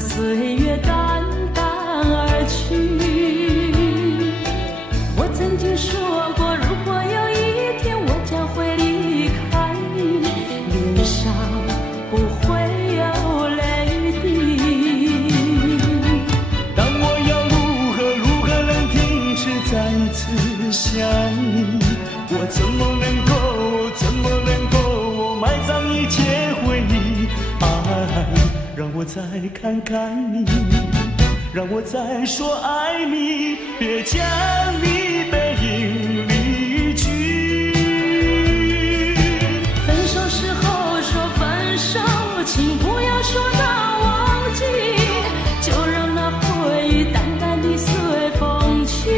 岁月淡淡而去，我曾经说过，如果有一天我将会离开你，脸上不会有泪滴。但我要如何能停止再次想你？我怎么能够埋葬一切回忆？让我再看看你，让我再说爱你，别将你背影离去。分手时候说分手，请不要说那忘记，就让那回忆淡淡地随风去。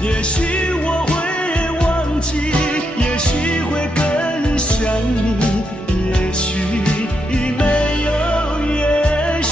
也许我会忘记，也许会更想你，也许没有也许。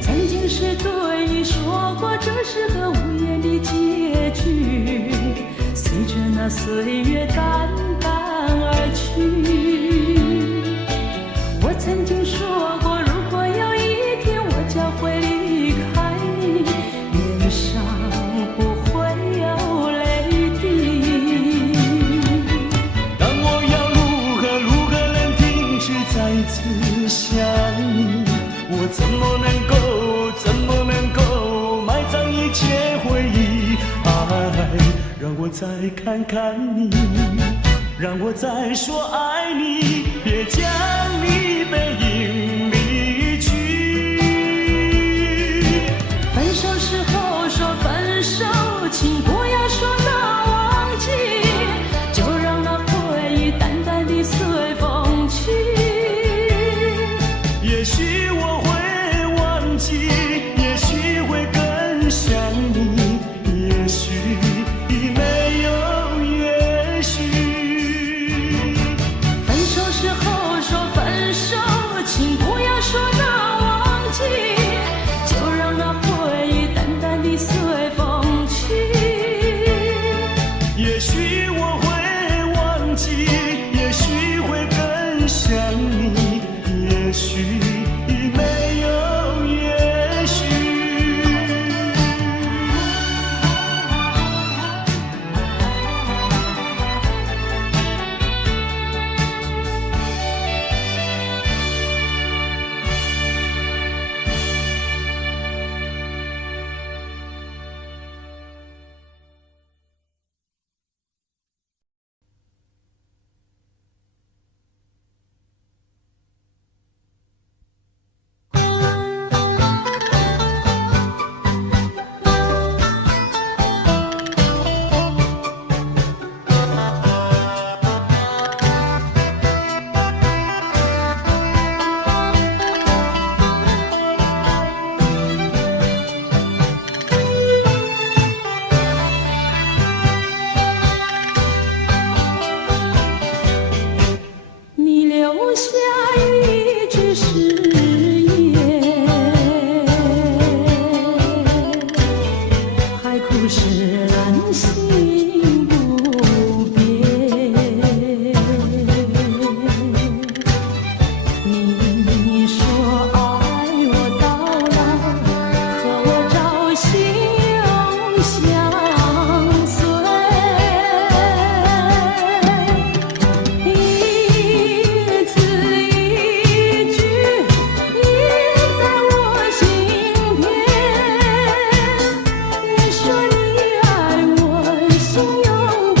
曾经是对你说过，这是个无言的结局，随着那岁月淡淡而去。我曾经说过，如果有一天我将会离开你，脸上不会有泪滴。但我要如何能停止再次想你？我怎么能够埋葬一切回忆？让我再看看你，让我再说爱你，别将你背影离去。分手时候说分手，请不要说那忘记，就让那回忆淡淡地随风去。也许我会忘记，也许会更想你，也许没有也许。分手时候说分手，请不要说那忘记，就让那回忆淡淡地随风去。也许我会忘记，也许会更想你，也许没有也许。你留下一句誓言，海枯石烂心不变。你说爱我到老，和我朝夕永相随。一字一句印在我心田。你说你爱我，心永不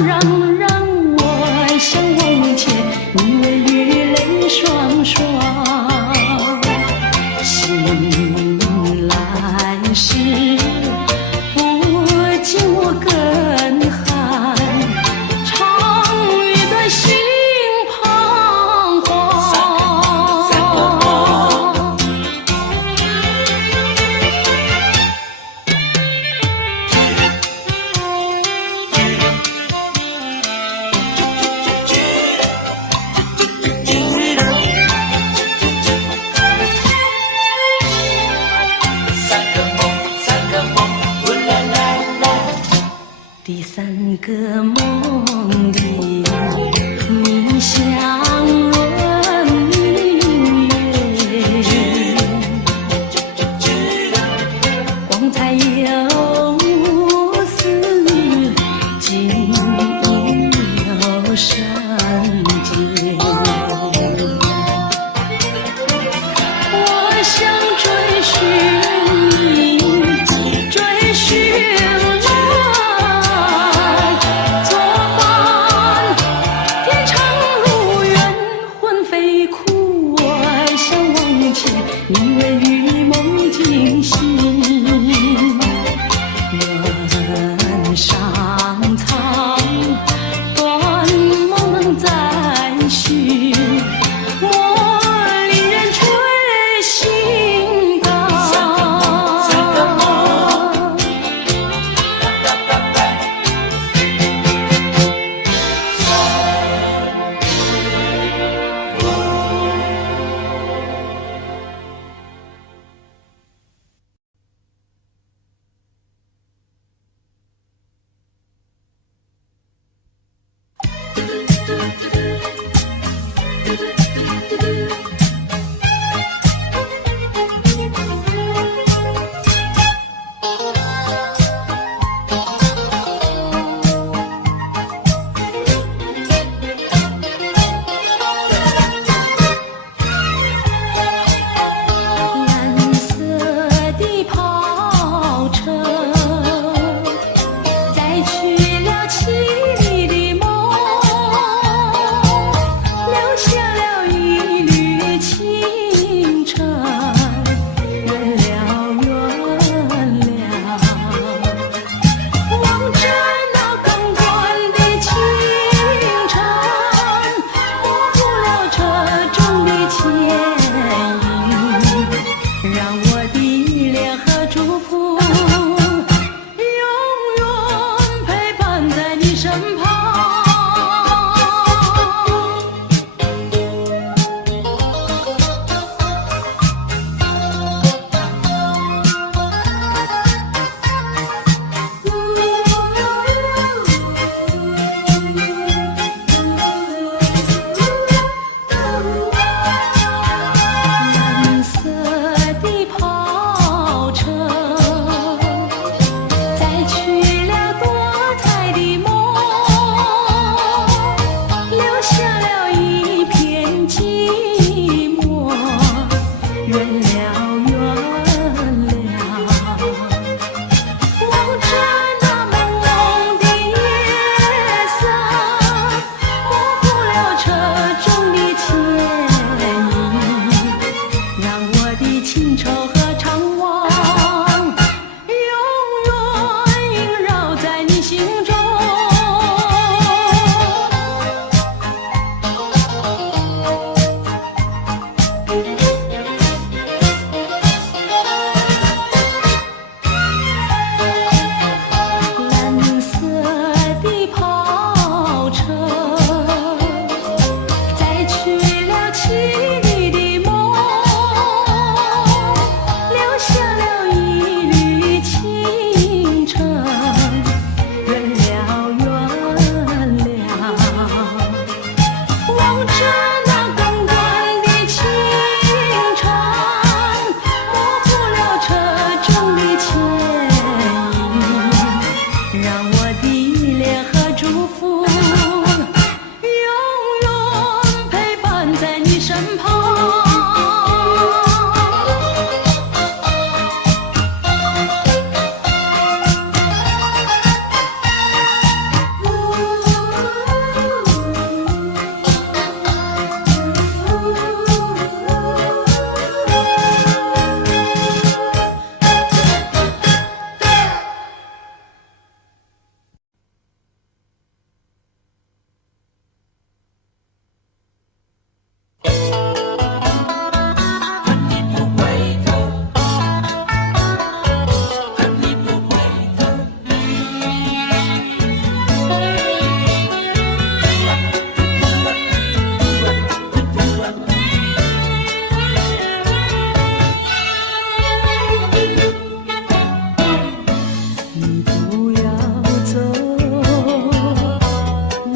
让我想往前，因为雨泪双双。醒来时，不见我更寒，长雨的心彷徨。第三个梦里，你像轮明月，光彩又似锦有圣洁。我想追寻你，追寻因为与梦惊醒，人上苍，断梦能再续，我令人吹心肝。蓝色的跑车载去了凄厉的梦，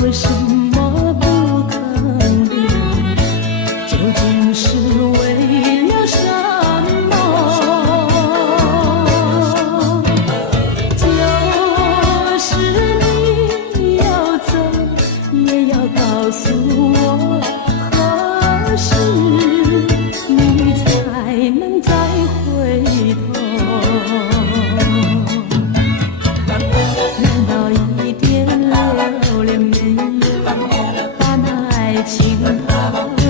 为什么不肯留？究竟是为了什么？就是你要走，也要告诉我，何时你才能再回头？难道一点留恋没有，把那爱情抛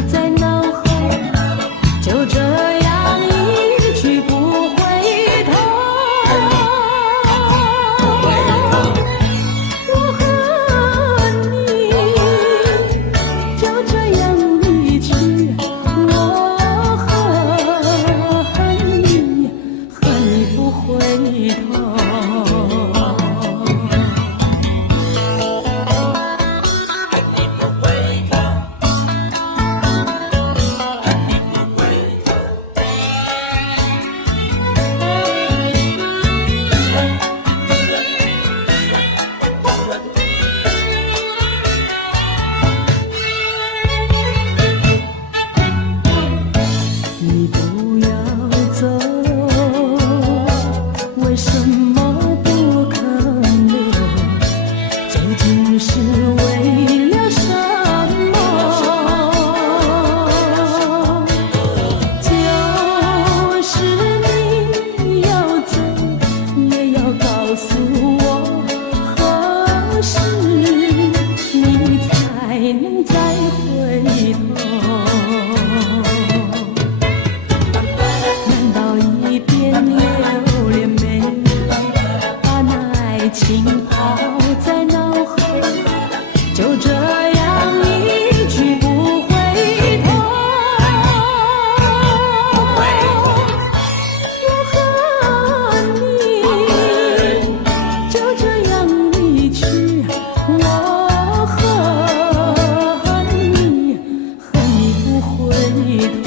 在脑后，就这样一去不回头？我和你就这样离去，我恨你，恨你不回头。你不要走，为什么不肯留？究竟是为了什么？就是你要走，也要告诉我，何时你才能再回头？难道一点留恋没有，把那爱情抛在脑后，就这样一去不回头？我和你就这样离去，我恨你，恨你不回头。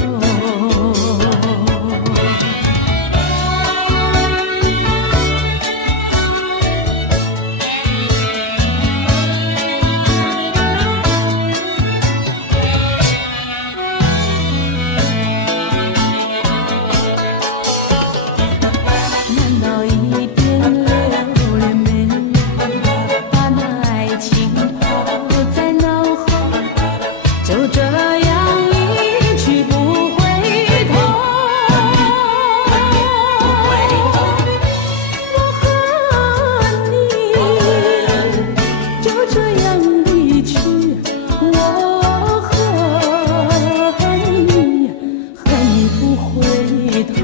难道一点留恋没有，把那爱情抛在脑后，就这样一去不回头？我和你就这样离去，我恨你，恨你不回头。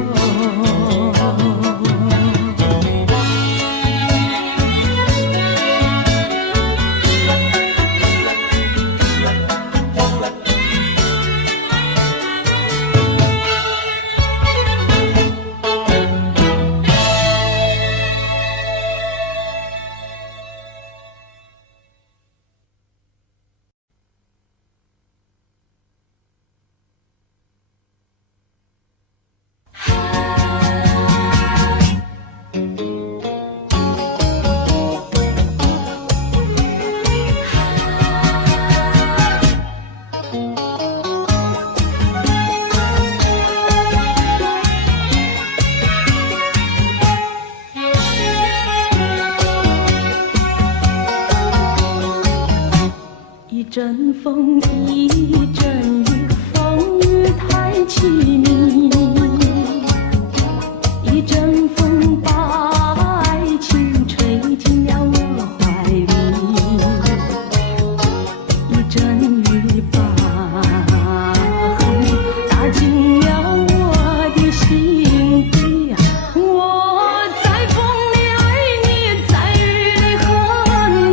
一阵风，一阵雨，风雨太凄迷。一阵风把爱情吹进了我怀里，一阵雨把恨打进了我的心底。我在风里爱你，在雨里恨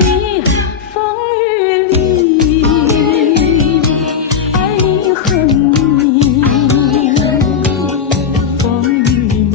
你，风雨里爱你恨你，风雨美。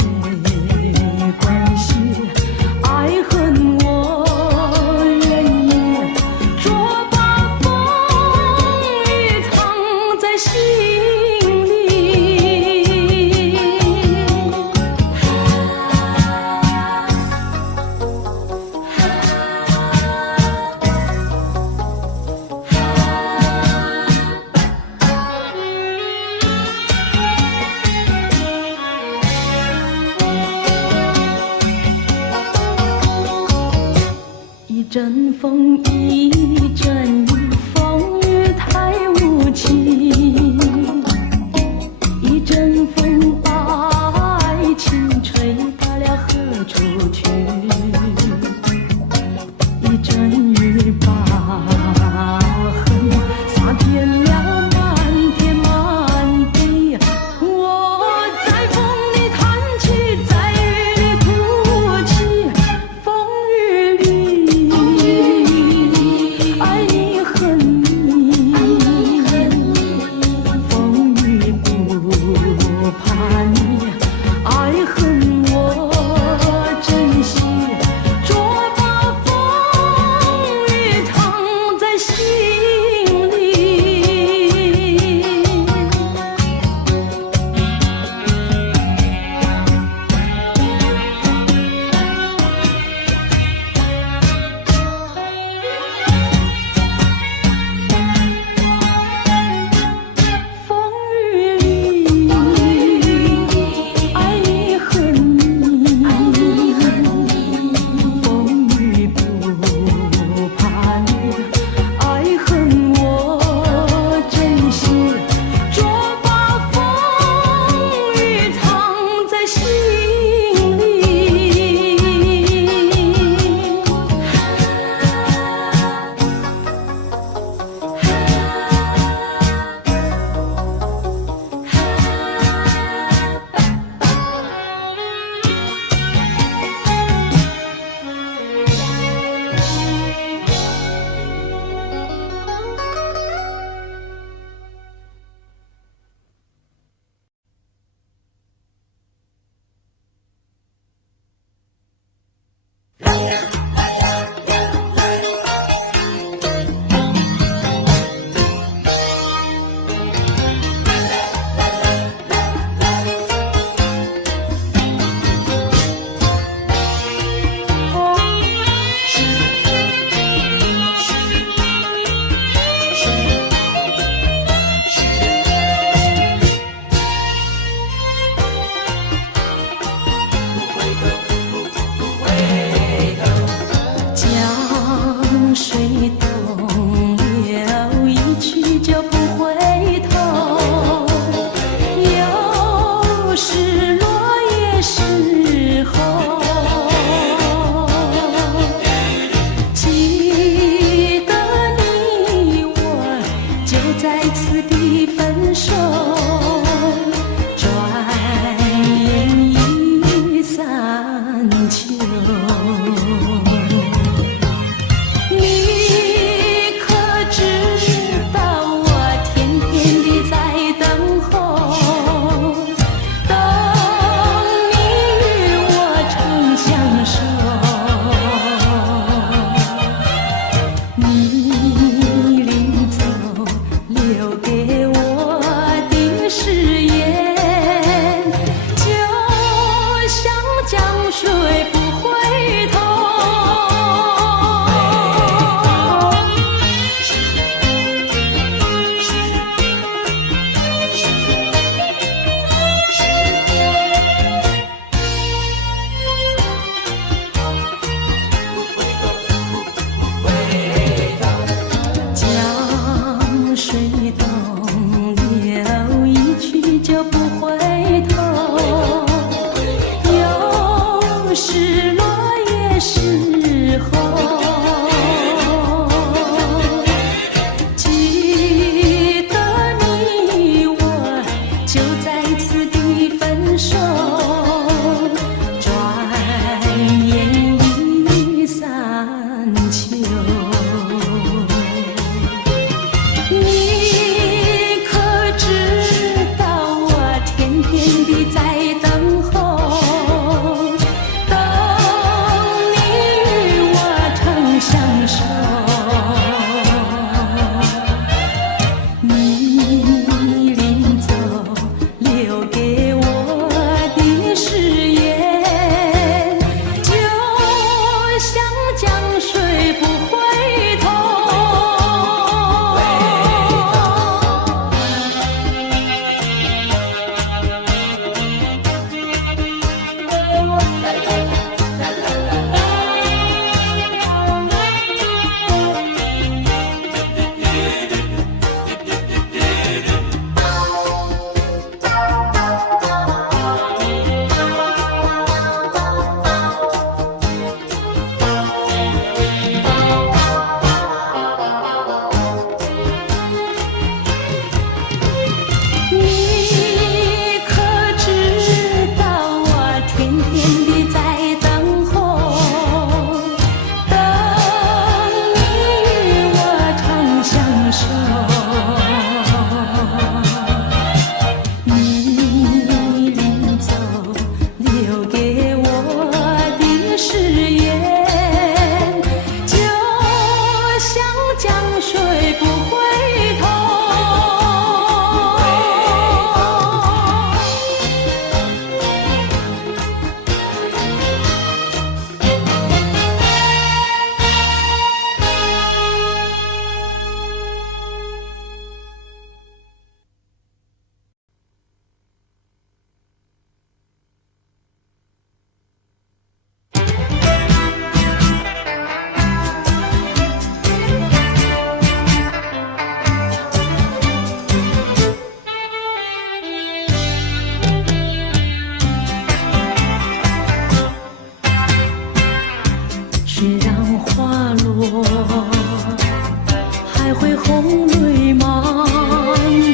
才会红泪满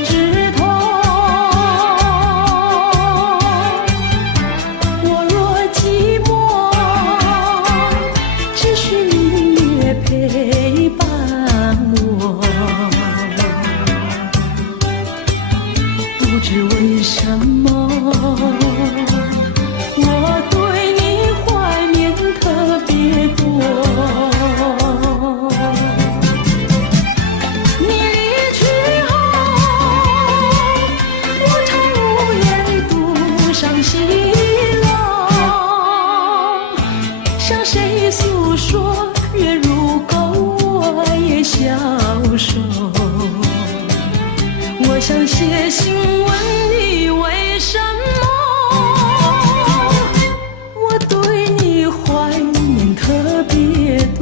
枝头。我若寂寞，只需明月陪伴我。不知为什么，我对你怀念特别多。你离去后，我常无言独伤心了。向谁诉说？月如钩，我也消瘦。我想写信问你为什么，我对你怀念特别多。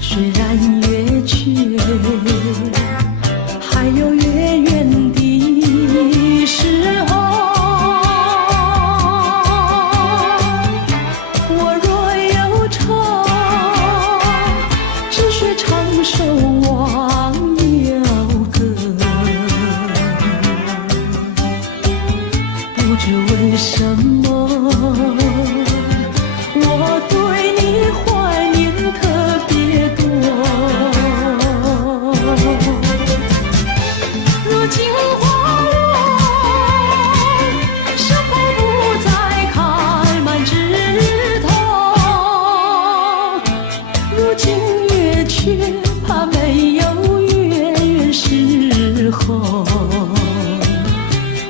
虽然月缺，还有月圆的时候。我若忧愁，只需唱首忘忧歌。不知为什么，我对你怀念特别多。如今花落，是否不再开满枝头？如今月缺，怕没有月圆时候。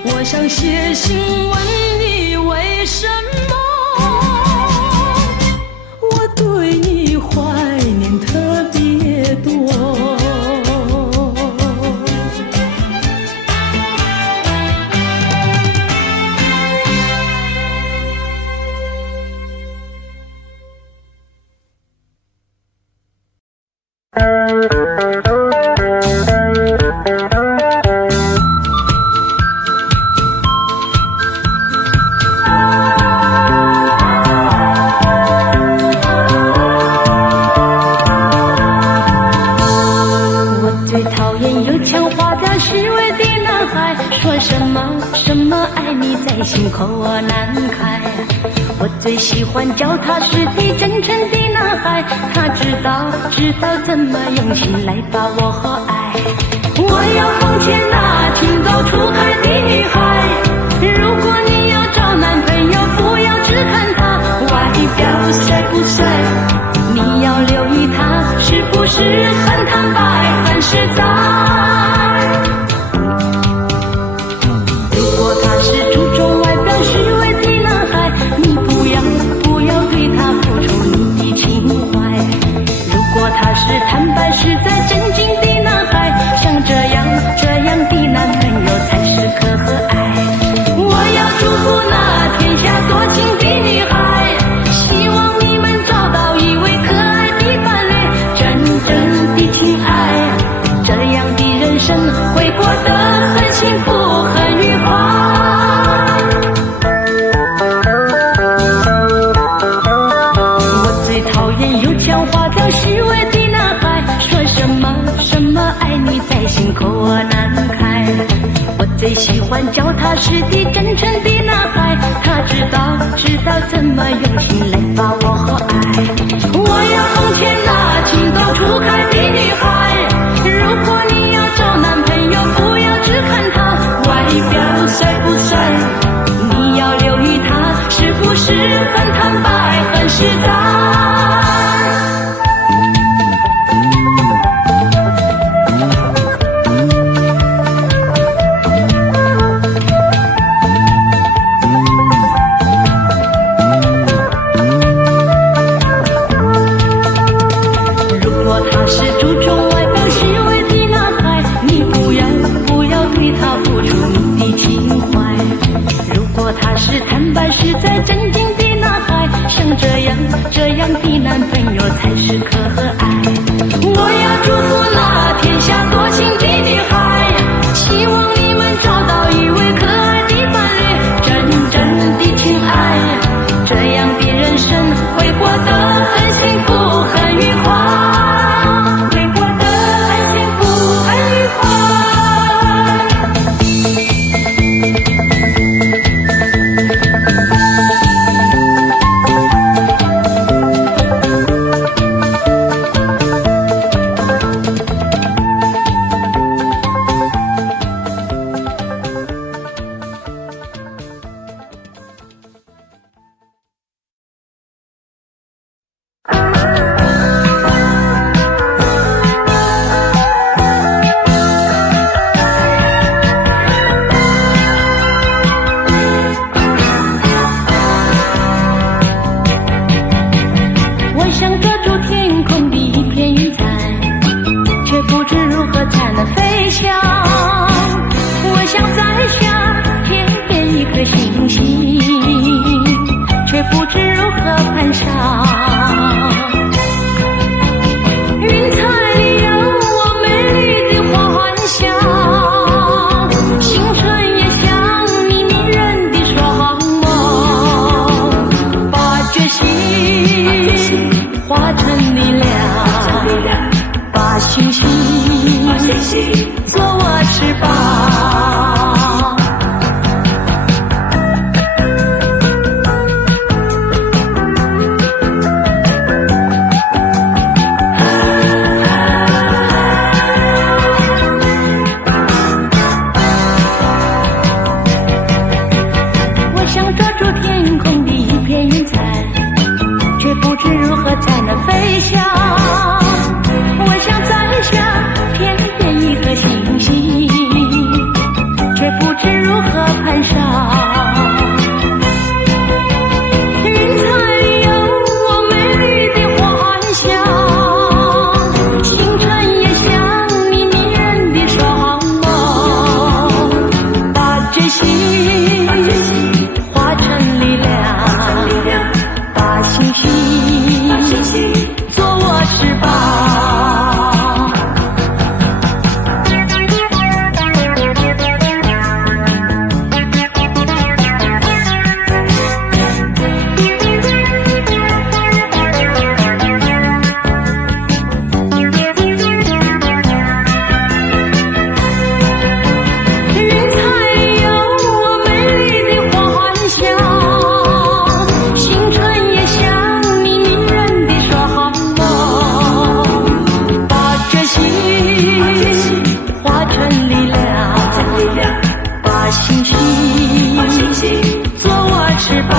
我想写信问你为什么，我对你怀念特别多。最讨厌油腔滑调虚伪的男孩，说什么爱你在心口难开。我最喜欢脚踏实地真诚的男孩，他知道怎么用心来把我爱。我要奉劝那情窦初开的女孩，如果你要找男朋友，不要只看他外表帅不帅，你要留意他是不是很坦白很实在。如果他是注重外表虚伪的男孩，你不要对他付出你的情怀。如果他是坦白实在真经的男孩，像这样的男朋友才是可和爱。我要祝福那天下多情的女孩，希望你们找到一位可爱的伴侣，真正的情爱，这样的人生会过得很幸福很愉快。我最讨厌油腔滑调虚伪的男孩，说什么爱你在心口难开。我最喜欢脚踏实地真诚的男孩，他知道怎么用心来把我爱。我要奉劝那情窦初开的女孩，如果你要找男朋友，不要只看他外表帅不帅，你要留意他是不是很坦白很实在。是坦白实在真经的男孩，像这样样的男朋友才是可爱。我要祝福那天下多情的女孩，希望你们找到一位可爱的伴侣，真正的情爱，这样的人生会过得很幸福很愉快，会过得很幸福很愉快。我想抓住天空的一片云彩，却不知如何才能飞翔。我想摘下天边一颗星星，却不知如何攀上。云彩里有我美丽的幻想，青春也像你迷人的双眸，把决心化成力量，把星星做我翅膀。我想抓住天空的一片云彩，却不知如何才能飞翔。我想摘下天边一颗星星，却不知如何攀上。云彩里有我美丽的幻想，星辰也像你迷人的双眸，把决心化成力量，把星星做我翅膀。云彩里有我美丽的幻想，星辰也像你迷人的双眸，把决心化成力量，把星星做我翅膀。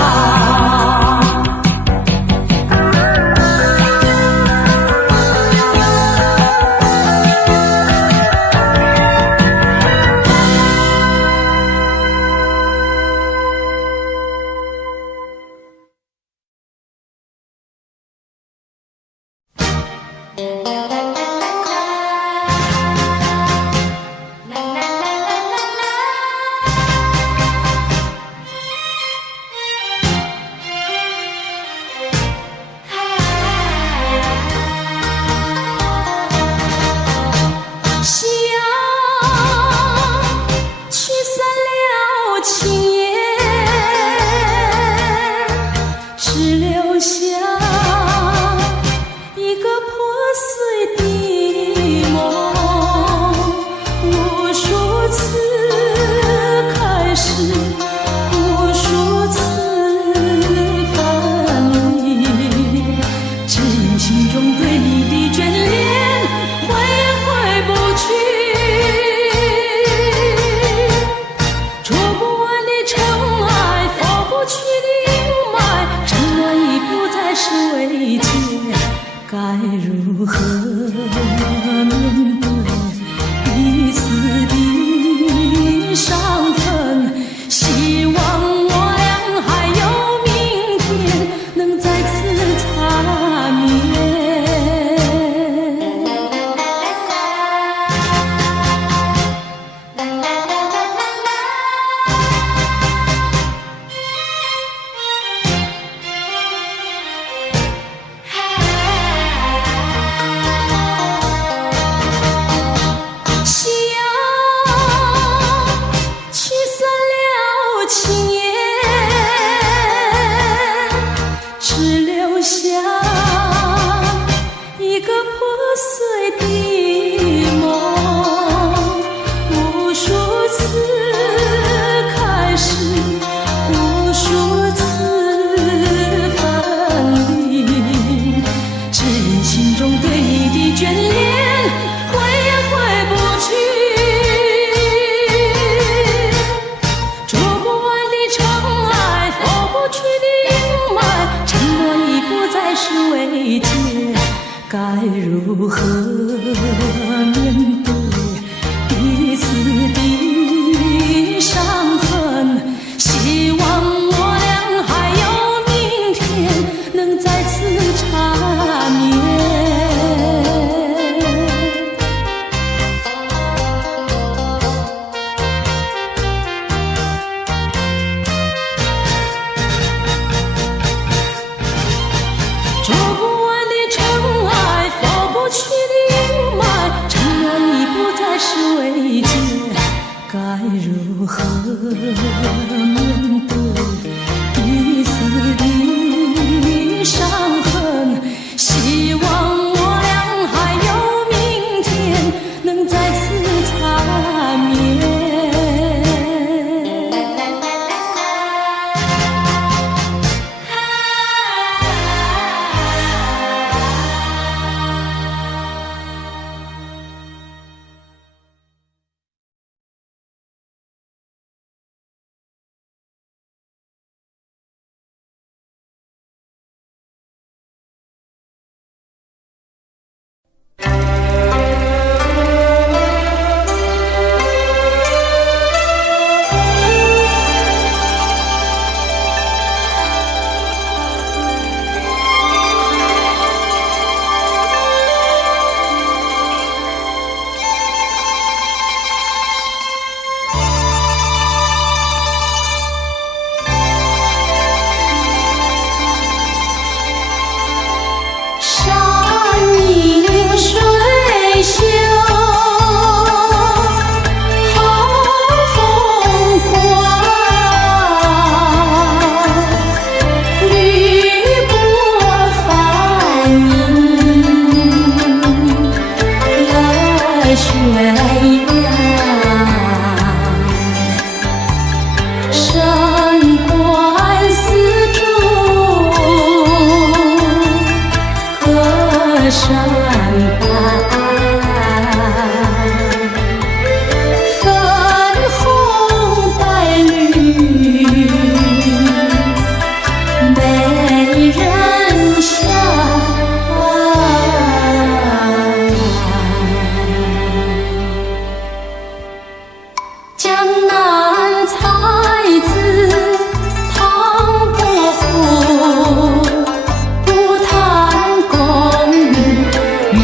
夕阳驱散了青烟，只留下一个破碎的梦。无数次开始，无数次分离，只因心中对你的眷恋回不去，捉不完的尘埃，拂不去的阴霾，尘埃已不再是慰藉，该如何面对彼此的伤痕？希望我俩还有明天，能再次擦面。心中对你的眷恋，回也回不去。捉不完的尘埃，拂不去的阴霾，承诺已不再是慰藉，该如何面对彼此的伤痕？希望我俩还有明天，能再次缠绵。捉不完的尘埃，拂不去的阴霾，承诺已不再是慰藉，该如何面对彼此的伤痕？希望我俩还有明天，能再次缠绵。不谈功与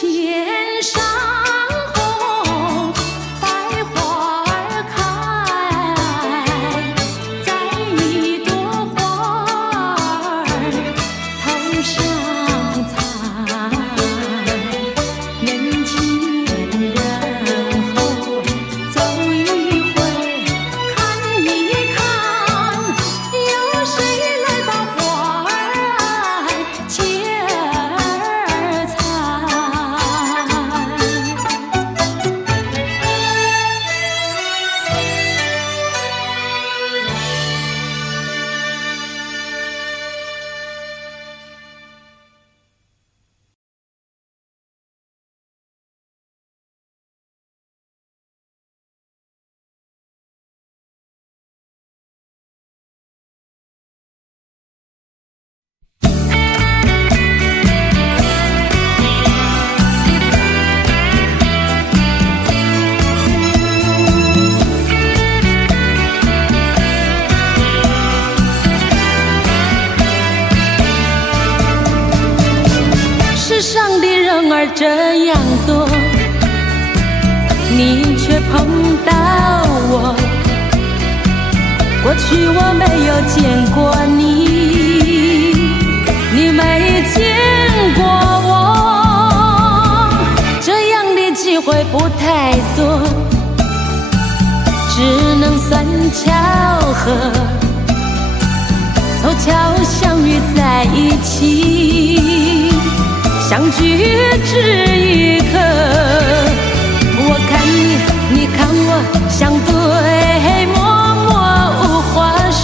千山红，百花儿开，在一朵花儿头上采。人前人后走一回，看一看，有谁来把花儿牵儿采？世上的人儿这样多，你却碰到我。过去我没有见过你，你没见过我，这样的机会不太多，只能算巧合，凑巧相遇在一起。相聚只一刻，我看你，你看我，相对默默无话说。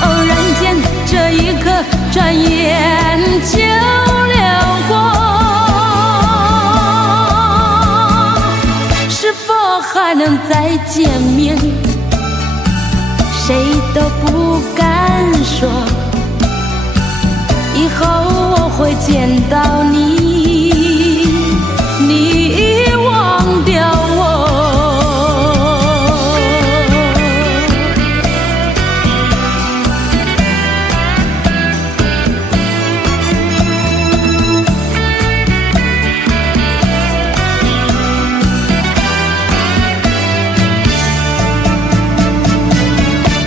偶然间，这一刻转眼就流过，是否还能再见面？谁都不敢说。以后我会见到你，你忘掉我。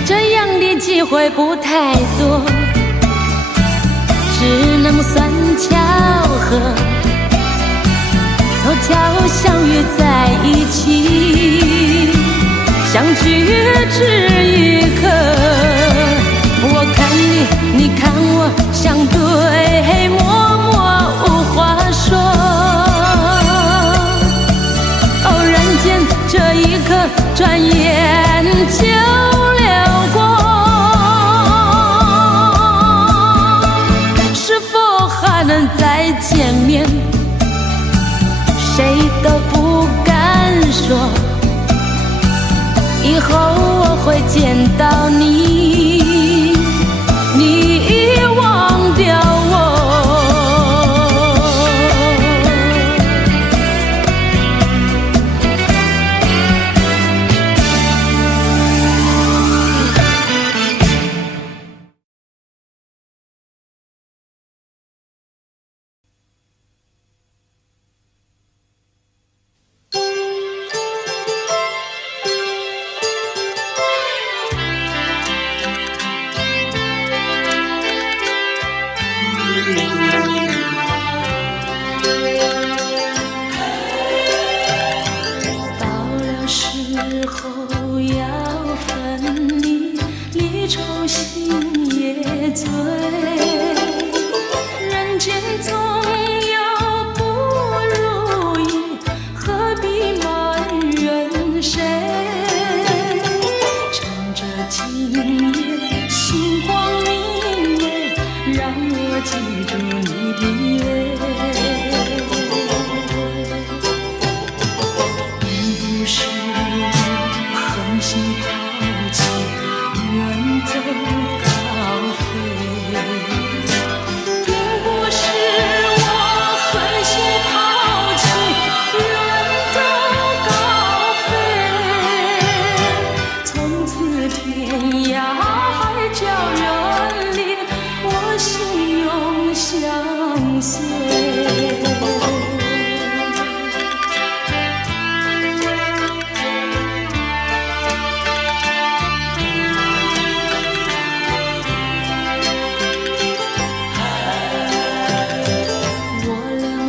这样的机会不太多，只能算巧合，凑巧相遇在一起，相聚只一刻。我看你，你看我，相对默默无话说。偶然间，这一刻转眼就流过。还能再见面，谁都不敢说。以后我会见到你，你忘掉我。相随。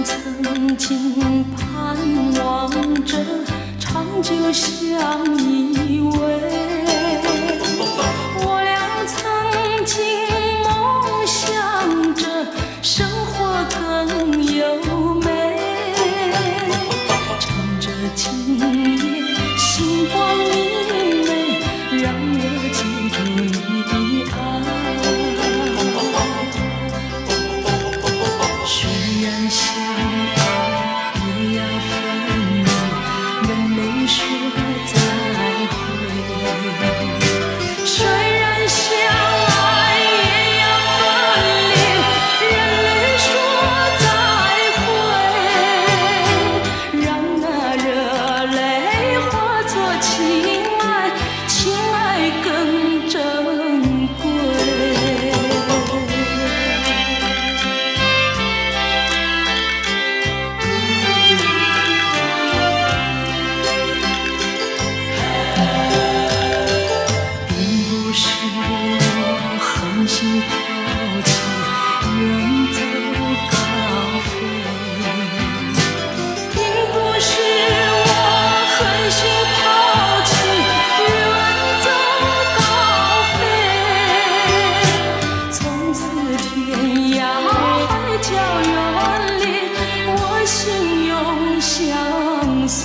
曾经盼望着长久相依偎，我俩曾经梦想着生活更优美，趁着今夜星光明媚，让我记住你的爱。虽然相爱也要分离，人没说再会。虽然相爱也要分离，人没说再会。让那热泪化作情爱，情爱更珍贵。狠心抛弃，远走高飞，并不是我狠心抛弃，远走高飞。从此天涯海角远离，我心永相随。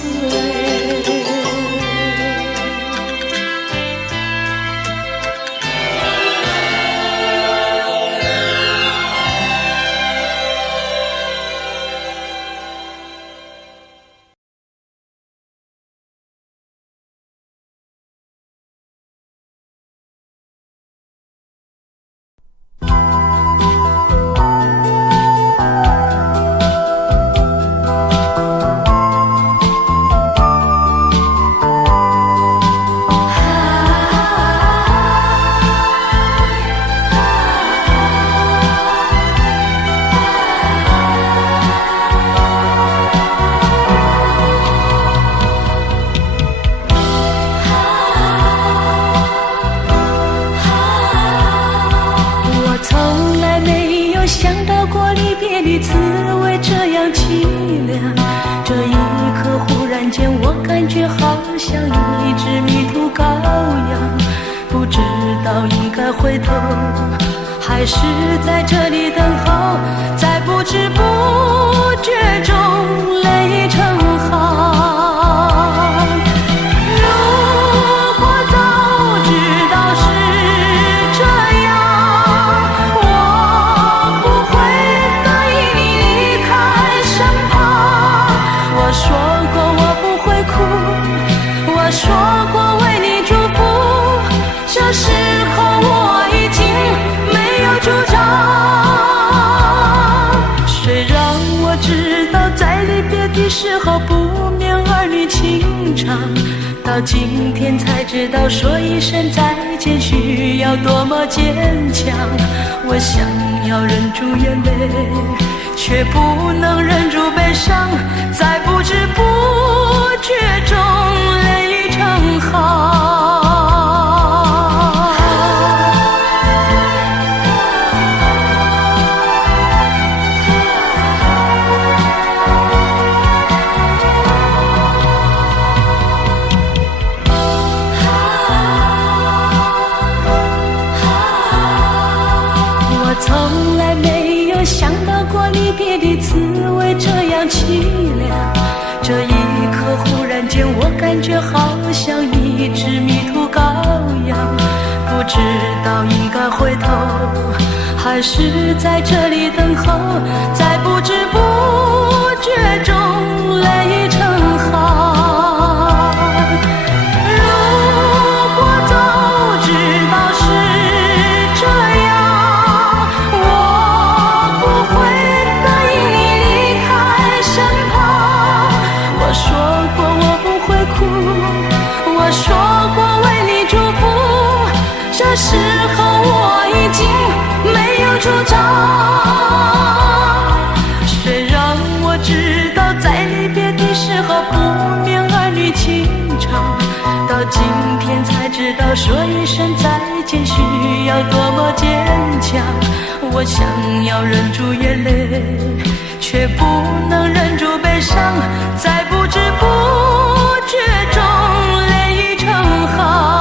想到过离别的滋味这样凄凉，这一刻忽然间我感觉好像一只迷途羔羊，不知道应该回头还是在这里等候，在不知不觉中泪成行。如果早知道是这样，我说过我不会哭，我说过为你祝福，这时候我已经没有主张。虽然我知道在离别的时候不免儿女情长，到今天才知道说一声再见需要多么坚强。我想要忍住眼泪，却不能忍住悲伤，在不知不觉中泪成行。我从来没有想到过离别的滋味这样凄凉，这一刻忽然间我感觉好像一只迷途羔羊，不知道应该回头还是在这里等候，在不知不觉中泪成行。如果早知道是这样，我说过我不会哭，我说过为你祝福，这时候我已经没有主张。我想要忍住眼泪，却不能忍住悲伤，在不知不觉中泪已成行。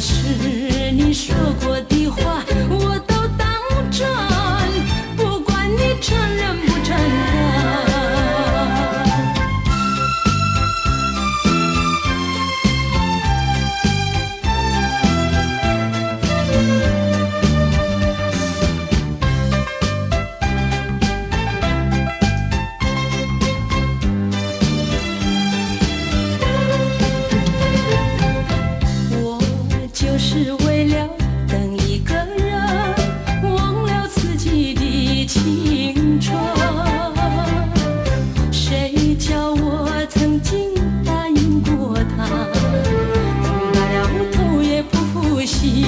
是你说过的话，我都当真，不管你承认不承认。是为了等一个人，忘了自己的青春。谁叫我曾经答应过他，等白了头也不负心。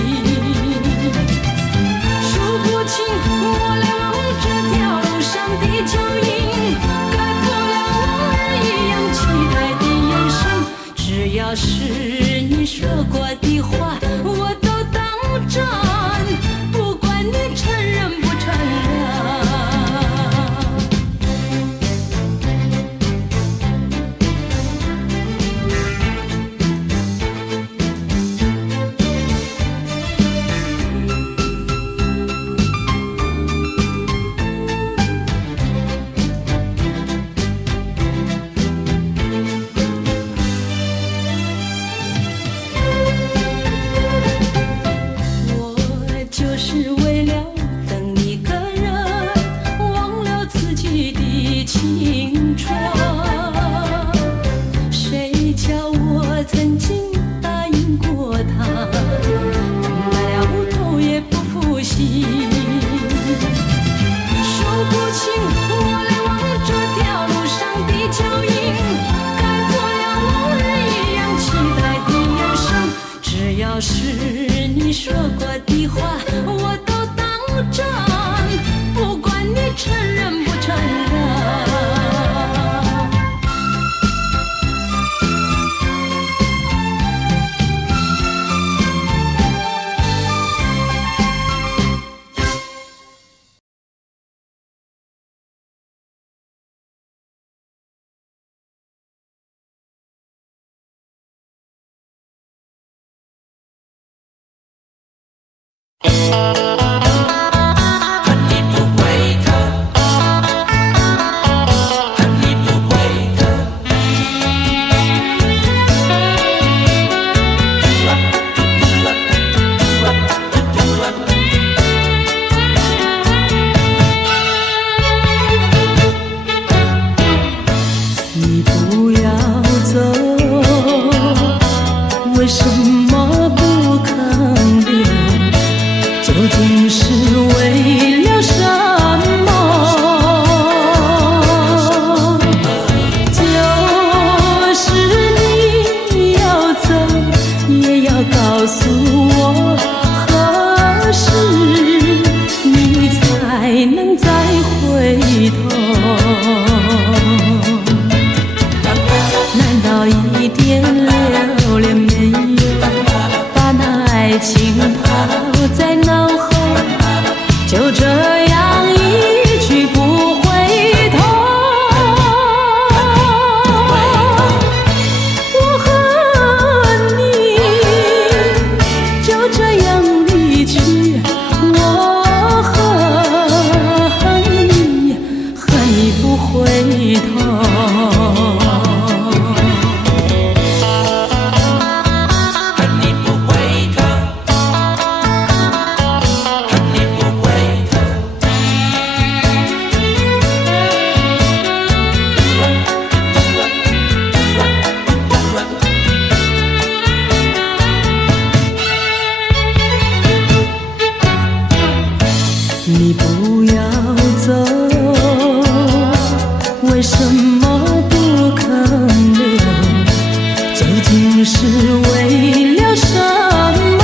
数不清我来往这条路上的脚印，盖不了往日一样期待的眼神。只要是你说过的话，我都当真，不管你承认不承认。是为了等一个人，忘了自己的青春。谁叫我曾经答应过他，等白了头也不负心。数不清我来往这条路上的脚印，盖不了往日一样期待的眼神。只要是你说过的话，我都当真，不管你承认不承认。你不要走，为什么不肯留？究竟是为了什么？就是你要走，也要告诉我，何时你才能再回头？难道一定为了什么？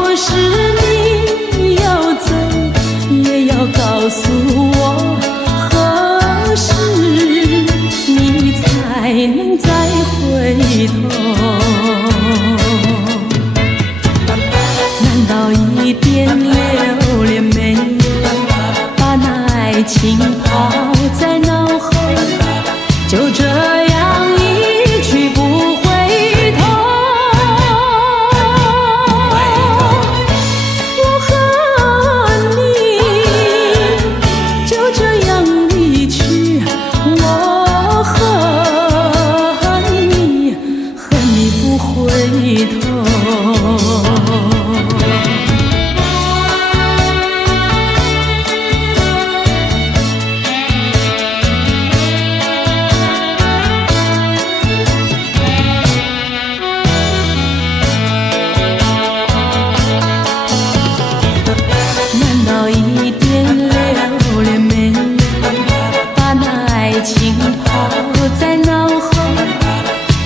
就是你要走，也要告诉我，何时你才能再回头？难道一点留恋没有，把那爱情抛在脑后，就这样一去不回头？我和你就这样离去，我恨你不回头。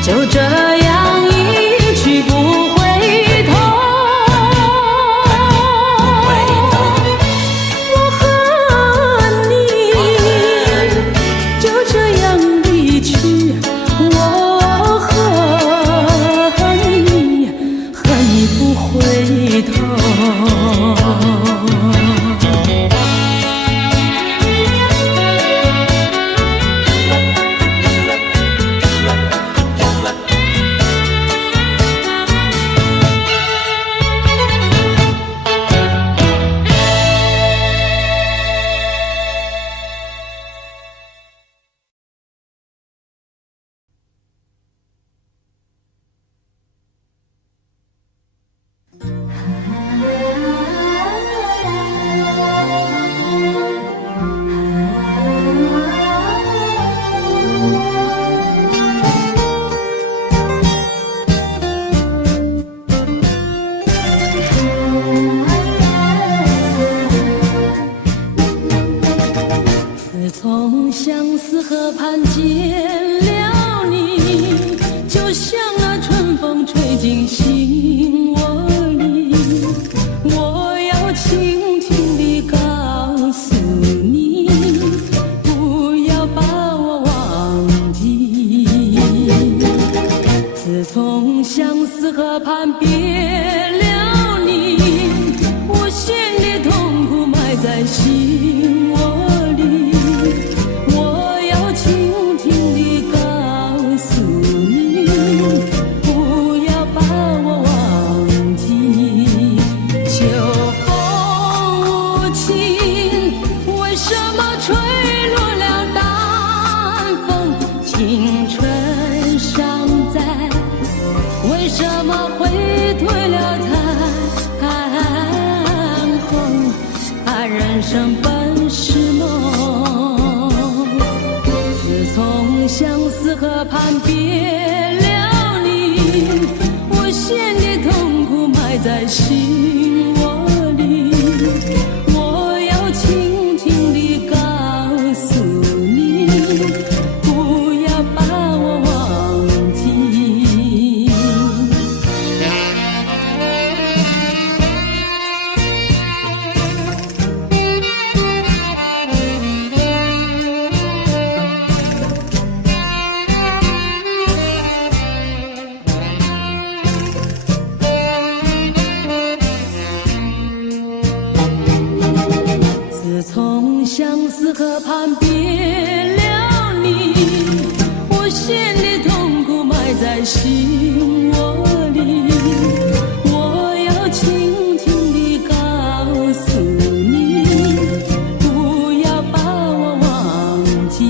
就这样一去不回头，我和你就这样离去，我恨你不回头。自从相思河畔见了你，就像那春风吹进心窝里，我要轻轻地告诉你，不要把我忘记。自从相思河畔别了你，我心里痛苦埋在心窝里，我要轻轻地告诉你，不要把我忘记。秋风无情，为什么吹落了淡风？青春尚在，为什么会褪了残红？人生本是梦，自从相思河畔别了你，我心里痛苦埋在心窝里，我要轻轻地告诉你，不要把我忘记。自从相思河畔别了你，我心里痛苦埋在心窝里，我要轻轻地告诉你，不要把我忘记。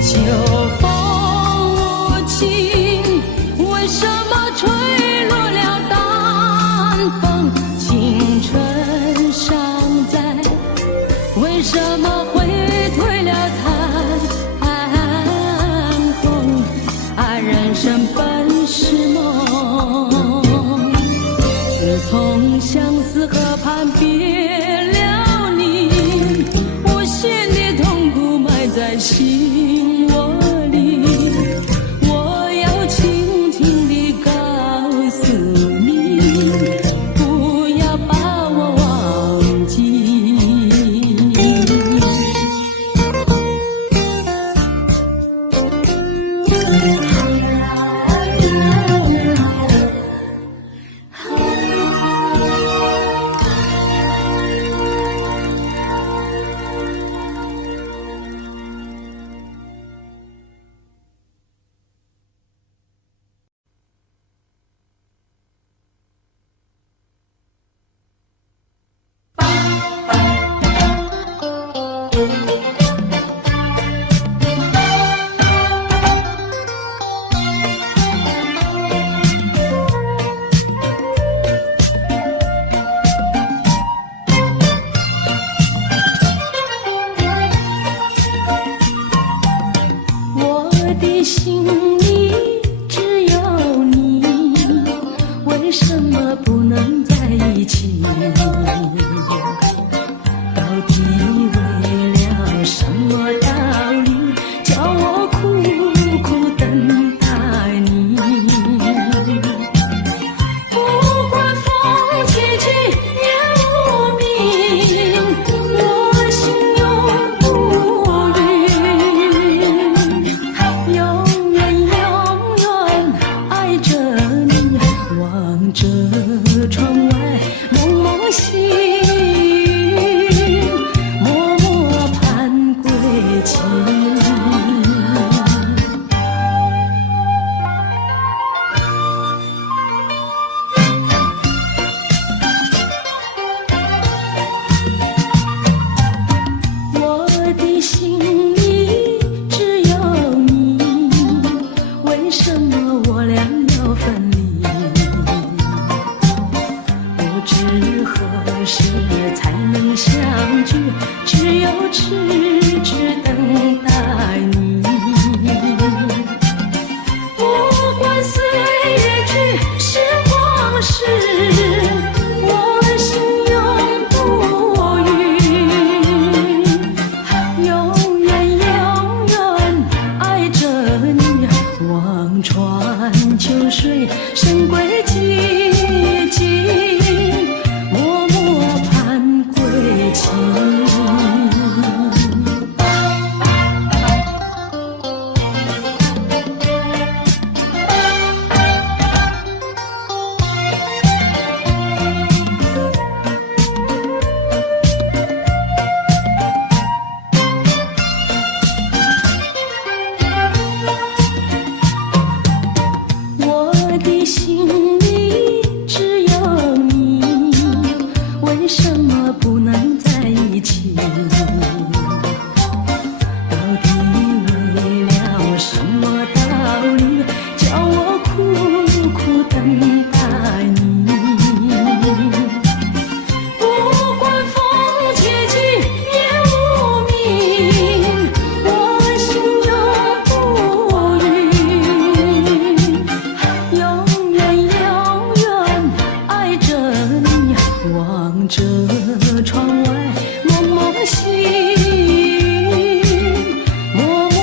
秋风无情，为什么吹落了淡风？青春尚在，为什么会褪了残红？人生本是梦，自从相思河畔别了你，我心里痛苦埋在心的心里只有你，为什么不能在一起？到底为了什么道理，叫我苦苦等待你？不管风起起夜无明，我心永不渝，永远永远爱着你，望着窗外蒙蒙星，默默盼归期。我的心里只有你，为什么我俩要分离？不知何时才能相聚，只有痴痴等待你。不管岁月去，时光逝，我心永不渝，永远永远爱着你，望穿秋水，深归寂静，默默盼归期。我的心里只有你，为什么不能在一起？到底为了什么道理，叫我苦苦等待你？不管风起起夜无明，我心永不渝，永远永远爱着你，望着窗外蒙蒙星，默默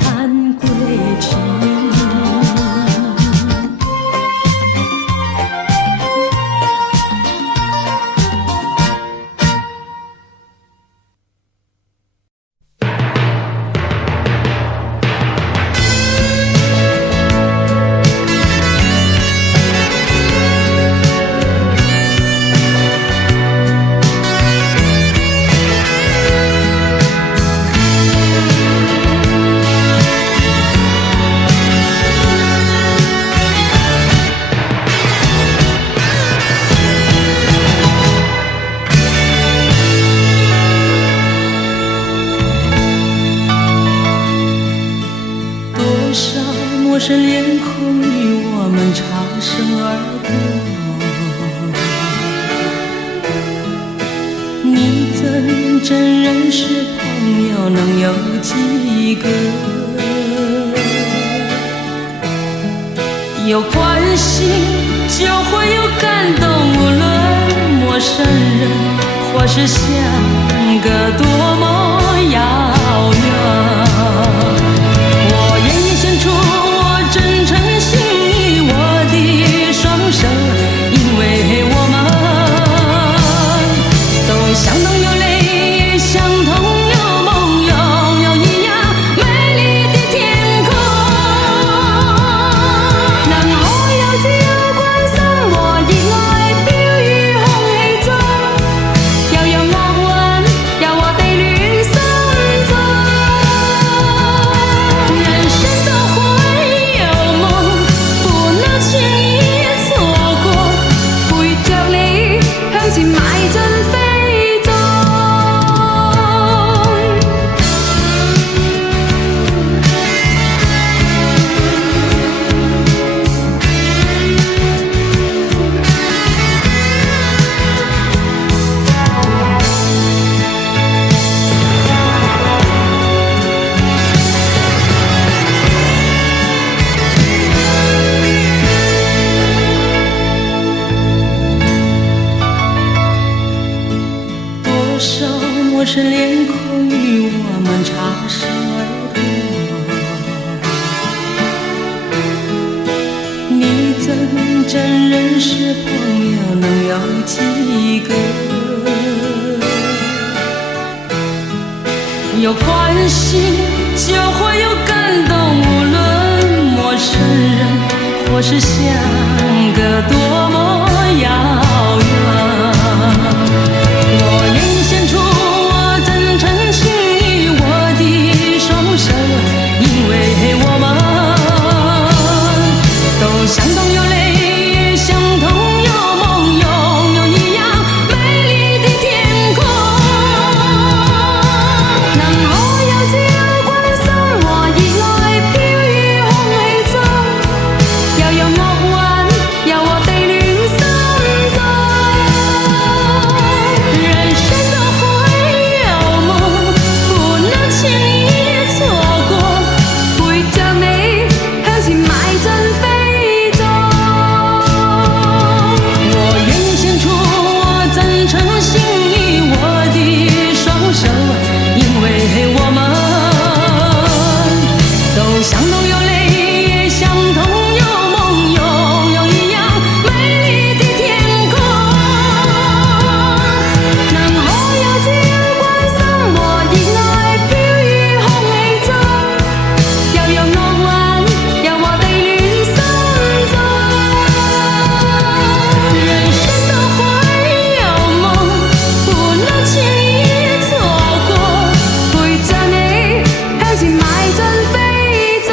盼归期。多少陌生脸孔与我们擦身而过，你真认识朋友能有几个？有关心就会有感动，无论陌生人或是相隔多么遥远。我愿意献出我真诚心意，我的双手，因为我们都相同有泪，相同有梦，拥有一样美丽的天空。让我有自由觀賞我的愛飄於空氣中，悠悠樂韻由我哋戀心识朋友能有几个？有关系就会有感动，无论陌生人或是相隔多么遥远。我愿献出我真诚心意，我的双手，因为我们都相同有泪，也相同有梦，拥有一样美丽的天空。能我有朝關心和熱愛飄於空氣中，又有樂韻由我地戀心中。人生都會有夢，不能輕易錯過，陪着你向前邁進飛縱。我願獻出我真誠心意，我的雙手，因為我們都相同有淚，也相同有夢，擁有一樣美麗的天空。能我有朝關心和熱愛飄於空氣中，又有樂韻由我地戀心中。人生都會有夢，不能輕易錯過，陪着你向前邁進飛縱。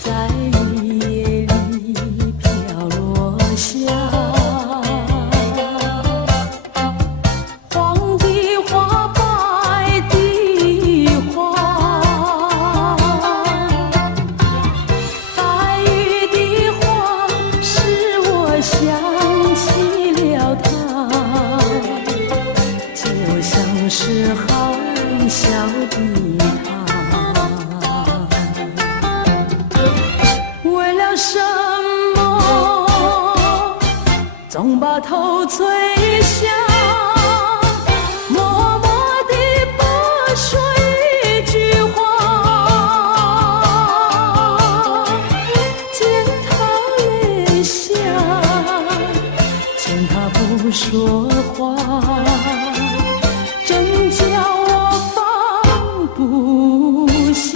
在雨夜里飘落下，黄的花，白的花，白雨的花使我想起了他，就像是含笑的他。为了什么总把头垂下，默默地不说一句话，见他泪下，见他不说话，真叫我放不下。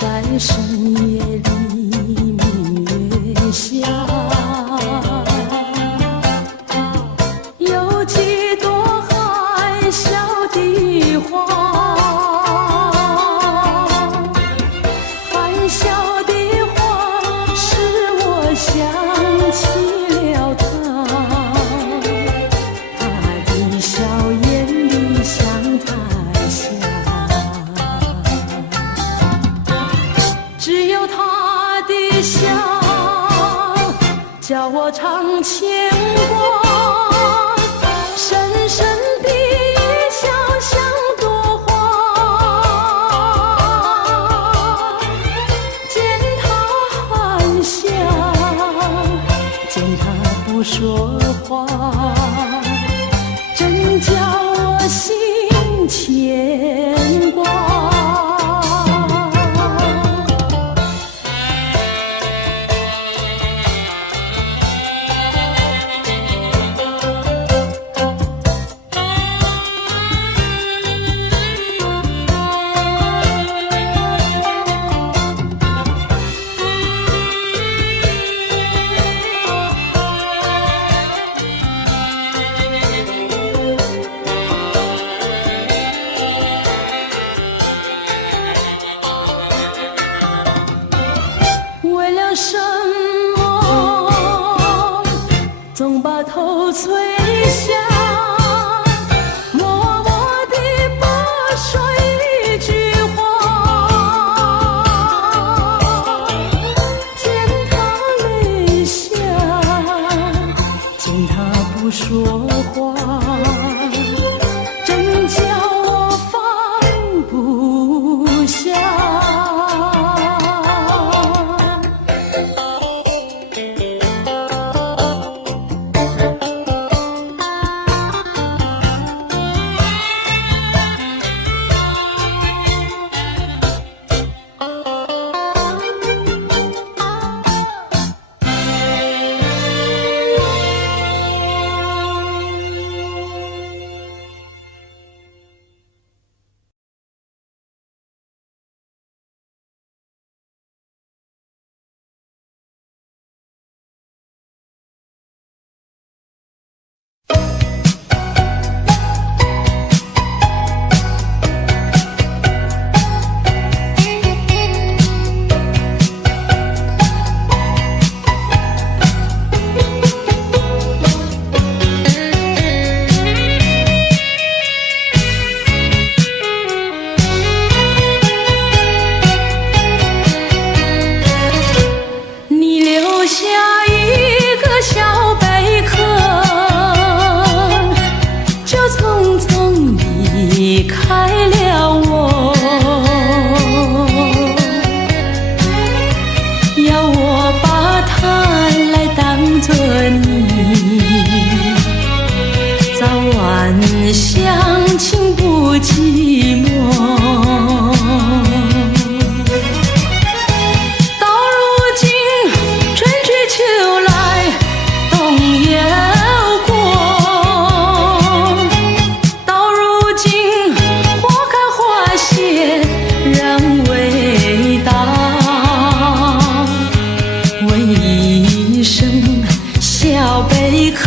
在深夜里，明月下，有话，真叫我放不下。相亲不寂寞，到如今春去秋来冬又过，到如今花开花谢人未到，问一声小贝壳，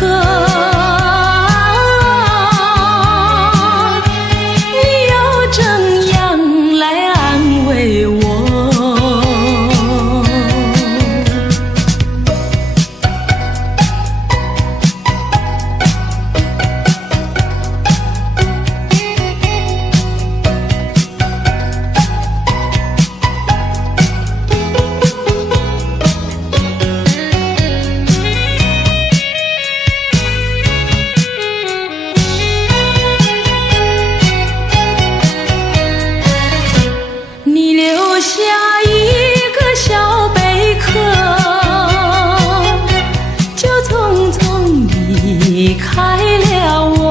离开了我，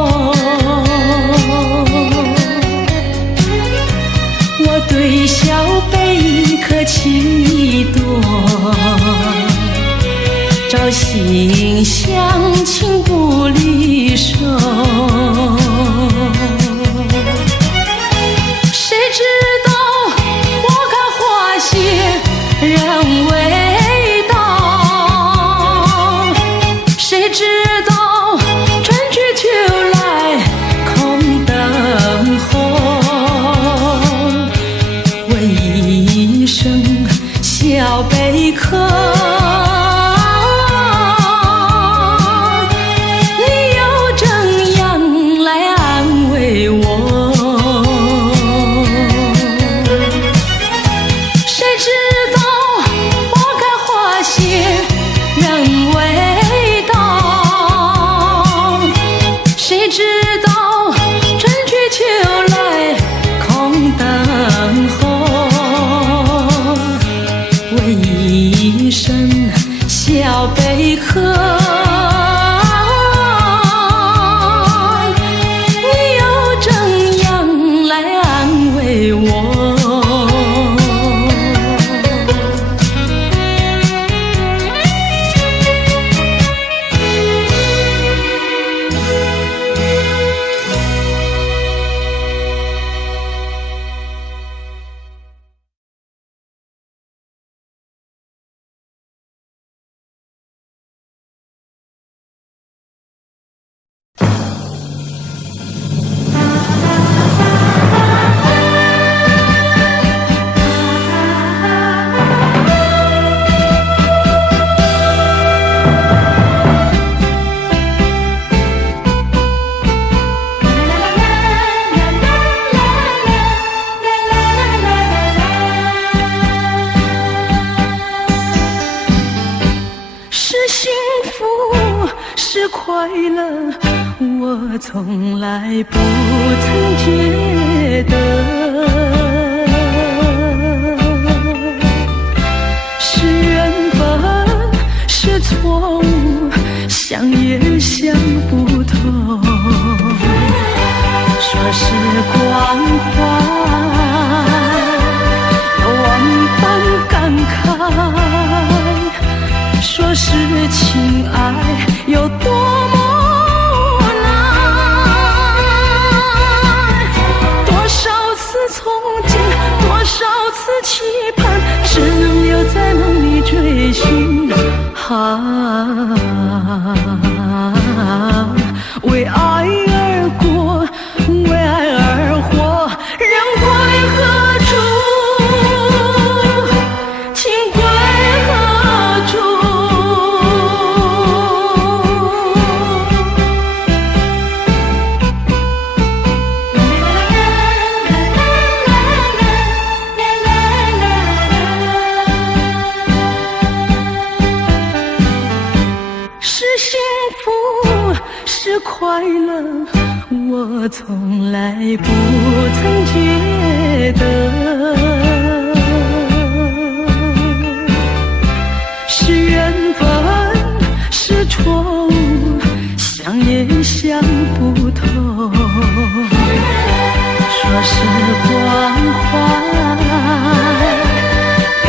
我对小贝壳情意多，朝夕相亲不离手，谁知道花开花谢人未到，谁知道小贝壳，你又怎样来安慰我？谁知道花开花谢人未到，谁知道春去秋来空等候。问一声小贝壳，你又怎样来安慰我？是幸福，是快乐，我从来不曾觉得是缘分，是错误，想也想不透。说是关怀有万般感慨，说是情爱有多么难，多少次憧憬，多少次期盼，只能留在梦里追寻。为爱而过，为爱而活，人归何处？情归何处？是幸福，是快乐，我从来不曾觉得是缘分，是错误，想也想不透。说是关怀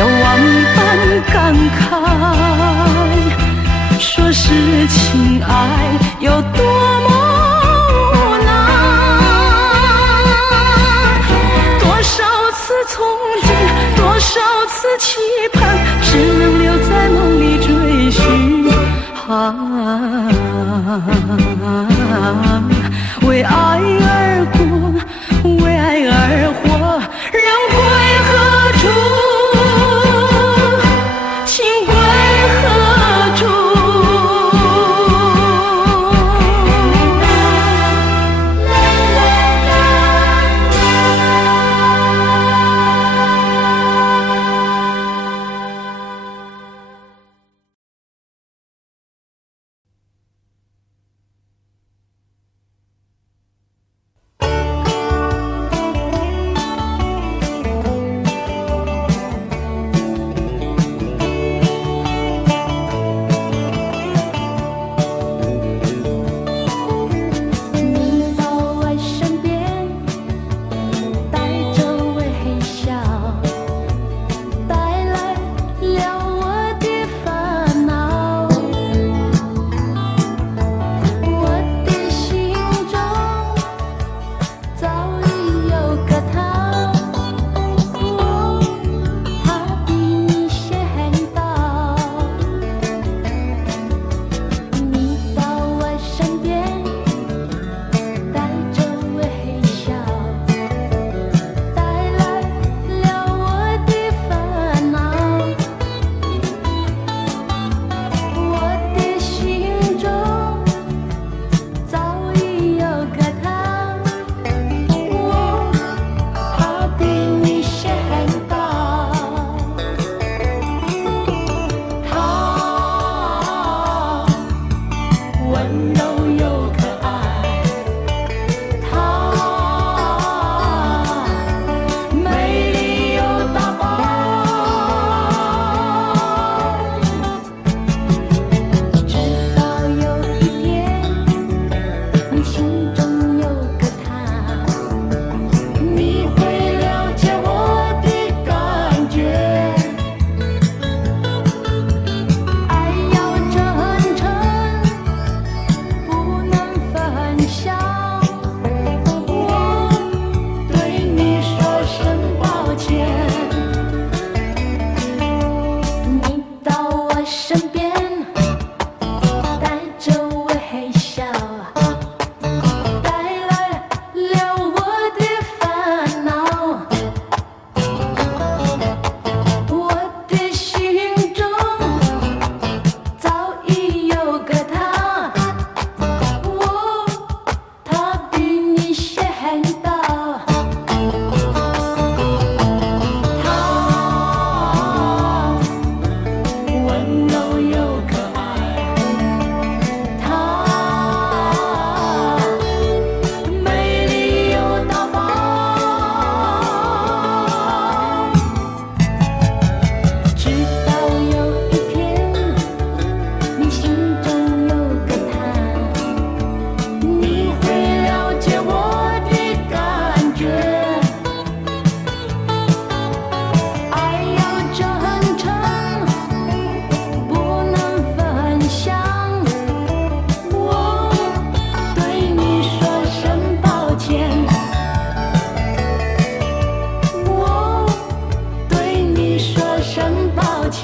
有万般感慨，说是情爱有多么难，多少次憧憬，多少次期盼，只能留在梦里追寻。为爱而过，为爱而活，人归何处？情归何处？你会了解我的感觉。爱要真诚，不能分享。我对你说声抱歉，我对你说声抱歉。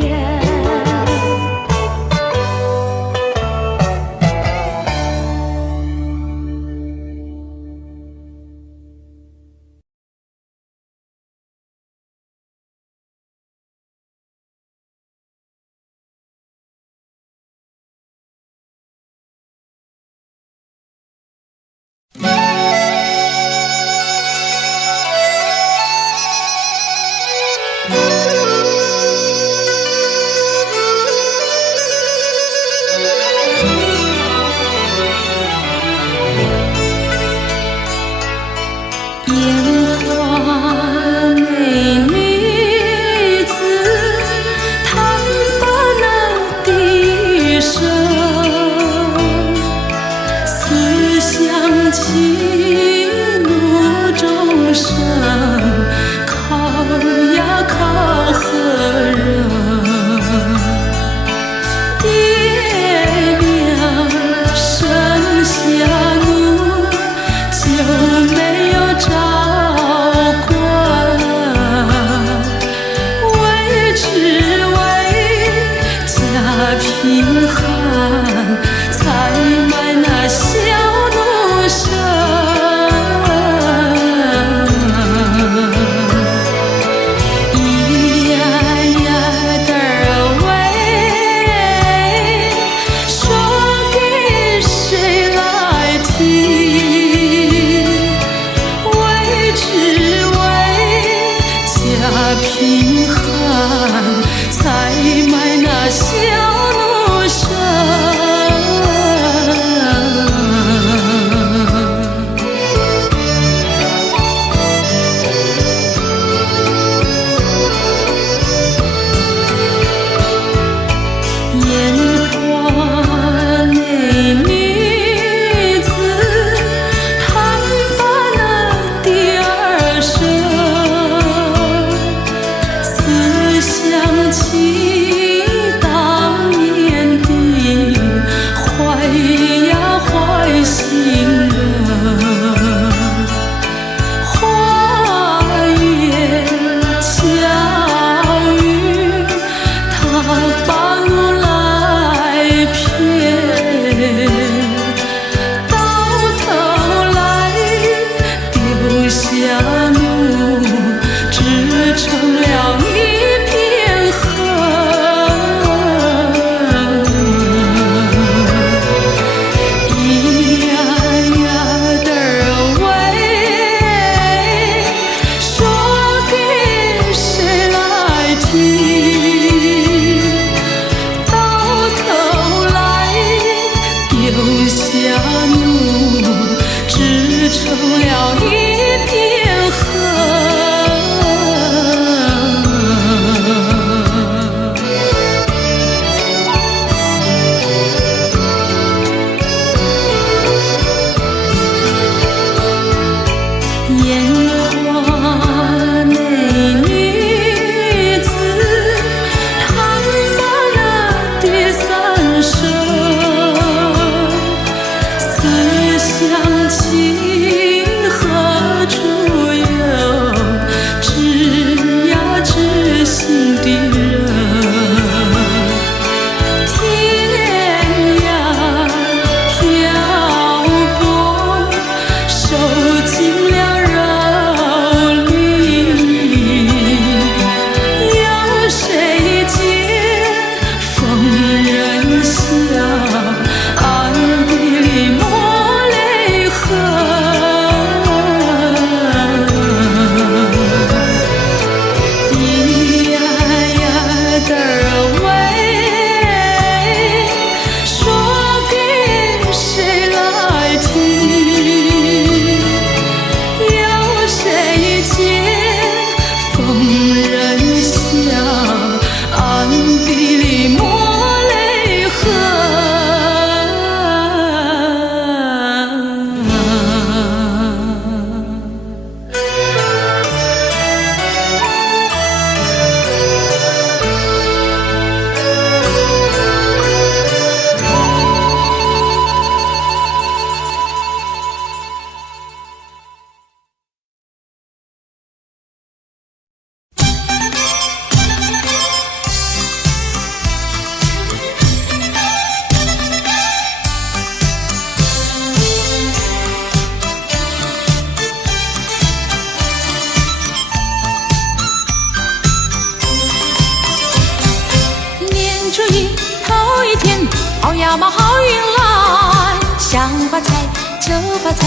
发财，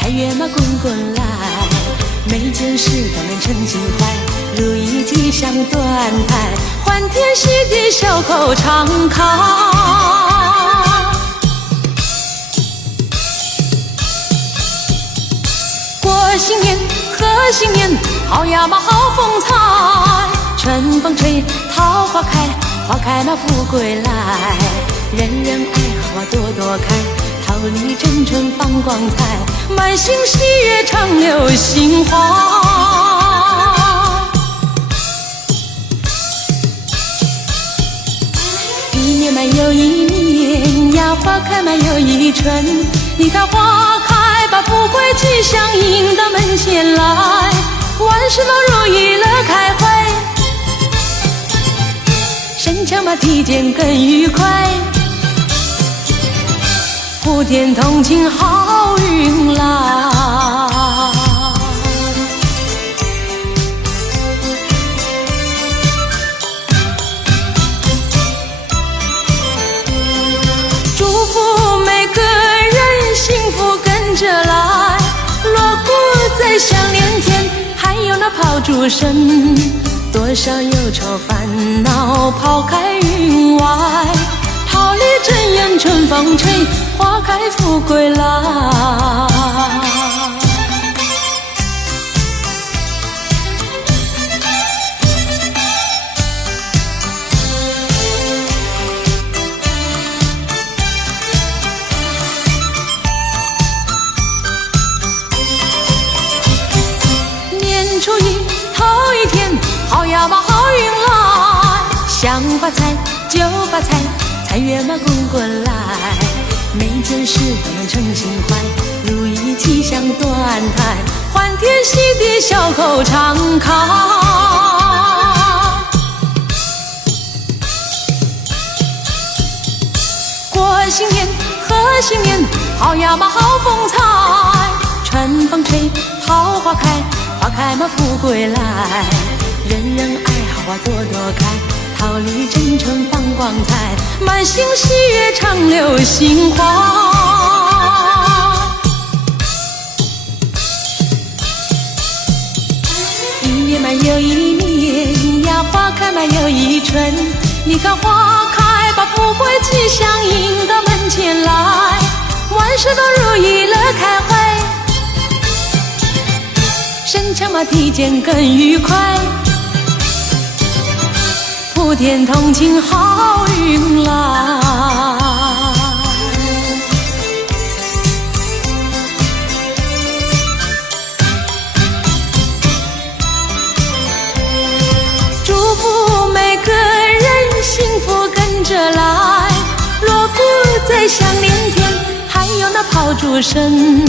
财源嘛滚滚来，每件事都能称心怀，如意吉祥端台，欢天喜地笑口常开。过新年贺新年，好呀嘛好风采，春风吹桃花开，花开嘛富贵来，人人爱好啊朵朵开，桃李争春放光彩，满心喜悦常流杏花。一年嘛又一年呀，花开嘛又一春，你看花开把富贵吉祥迎到门前来，万事嘛如意乐开怀，身强嘛体健更愉快，普天同庆好运来。祝福每个人幸福跟着来，锣鼓在响连天，还有那炮竹声，多少忧愁烦恼抛开云外，桃李争艳春风吹，花开富贵来。年初一头一天，好呀嘛好运来，想发财就发财，财源嘛滚滚来，每件事都能称心怀，如意吉祥端台，欢天喜地笑口常开。过新年贺新年，好呀嘛好风采，春风吹桃花开，花开嘛富贵来，人人爱好啊朵朵开，桃李争春放光彩，满心喜悦常流杏花。一年嘛又一年呀，花开嘛又一春，你看花开把富贵吉祥迎到门前来，万事都如意乐开怀，身强嘛体健更愉快，普天同庆好运来。祝福每个人幸福跟着来，锣鼓在响连天，还有那炮竹声，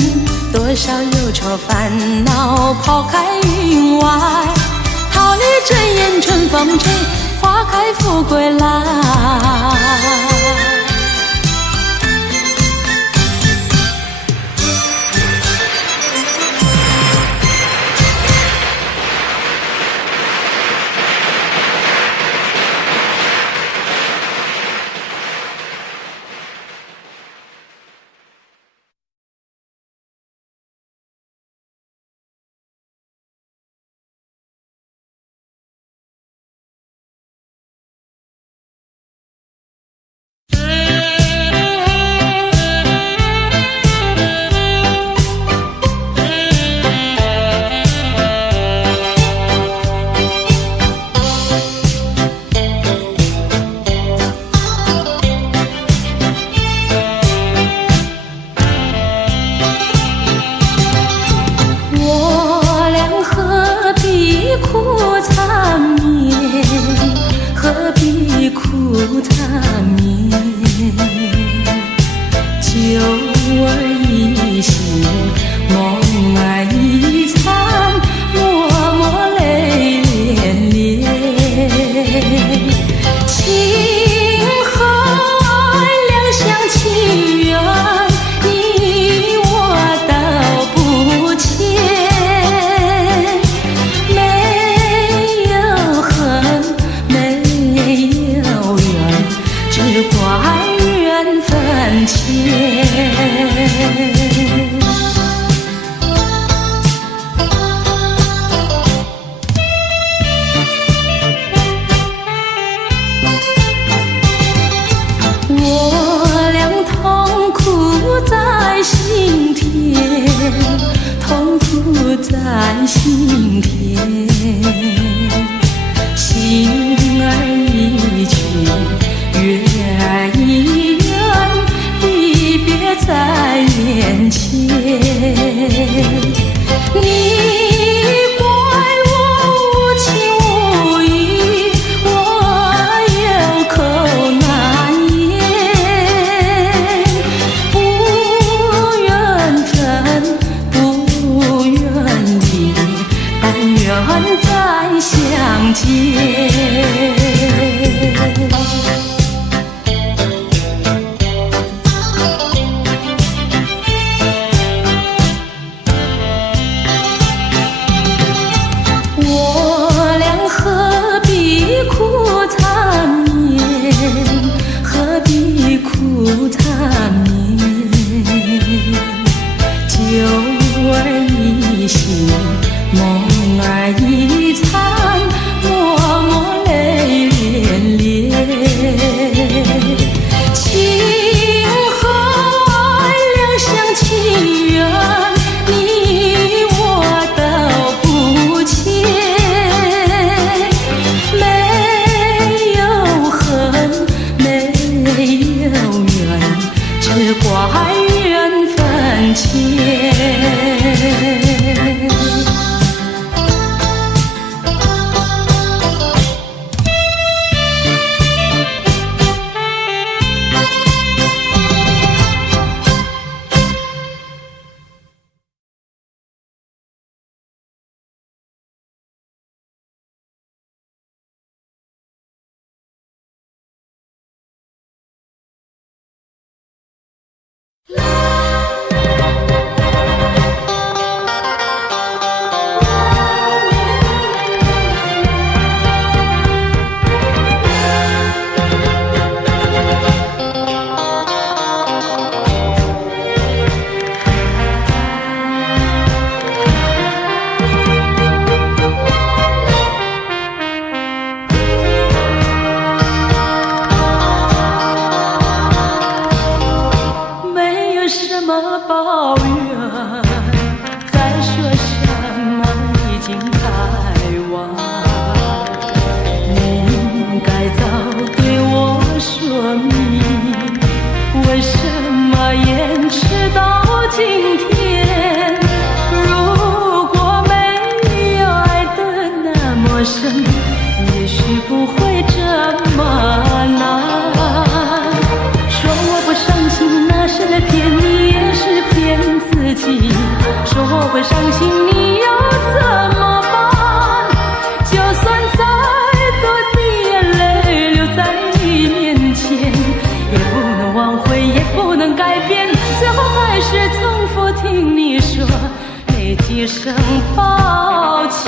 多少忧愁烦恼抛开云外，桃李争艳春风吹，花开富贵来。在心田，心儿一去，月儿一圆，离别在眼前。你怪我无情无义，我有口难言，不愿真，不愿意，但愿再相见。一声抱歉。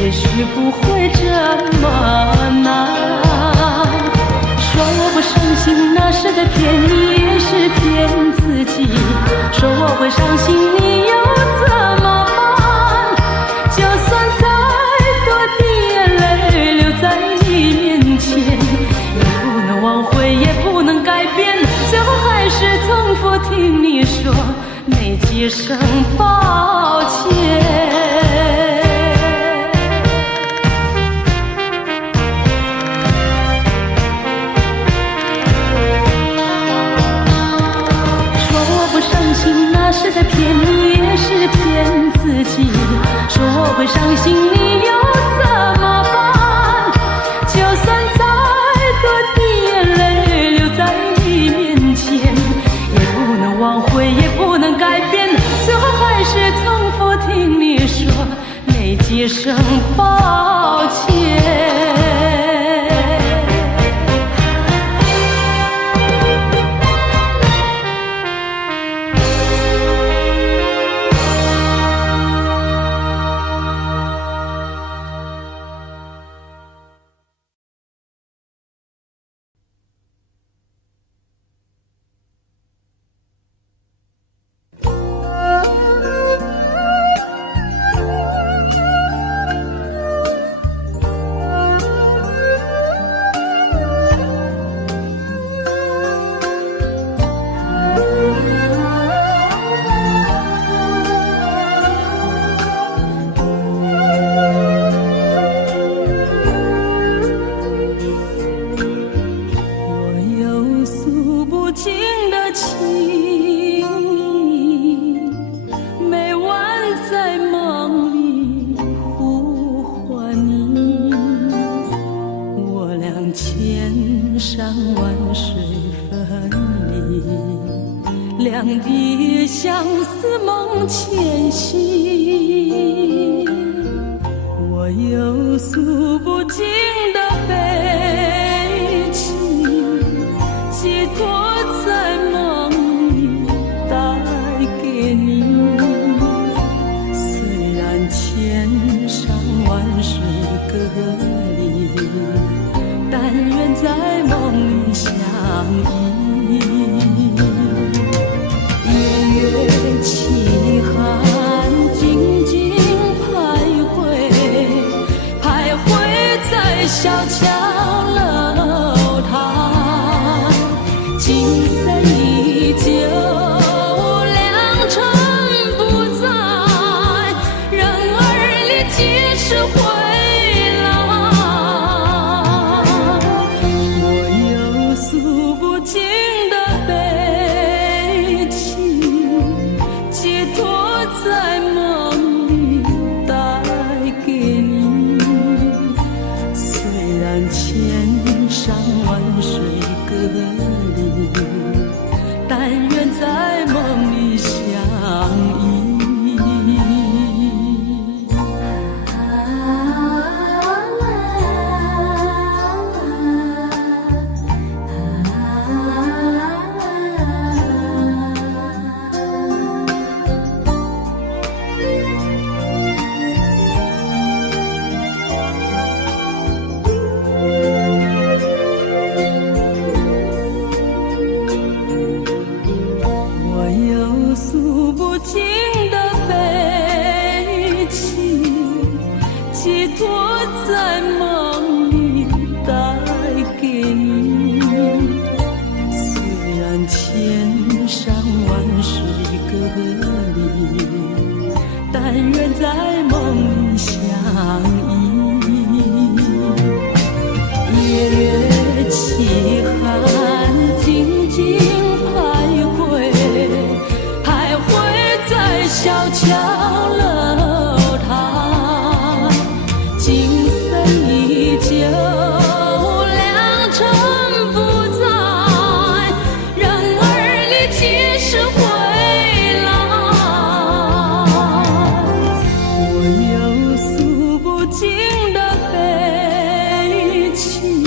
也许不会这么难。说我不伤心，那是在骗你，也是骗自己。说我会伤心，你又怎么办？就算再多的眼泪流在你面前，也不能挽回，也不能改变，最后还是重复听你说那几声抱歉。那是在骗你，也是骗自己。说我会伤心，你又怎么办？就算再一声抱歉。两地相思梦牵系，我有诉不尽的悲情，寄托在梦里带给你。虽然千山万水隔离，但愿在梦里相依。凄寒静静徘徊在小桥楼台，景色依旧，良辰不在，人儿离几时回来？我有诉不尽的悲情，寄托在梦里带给你。虽然千山万水隔离，但愿在梦里相依。诉不尽的悲情，寄托在梦里带给你。虽然千山万水隔离，但愿在梦里相依。夜月凄寒静静小桥楼台，景色依旧，良辰不在，人儿离几时回来？我有诉不尽的悲情，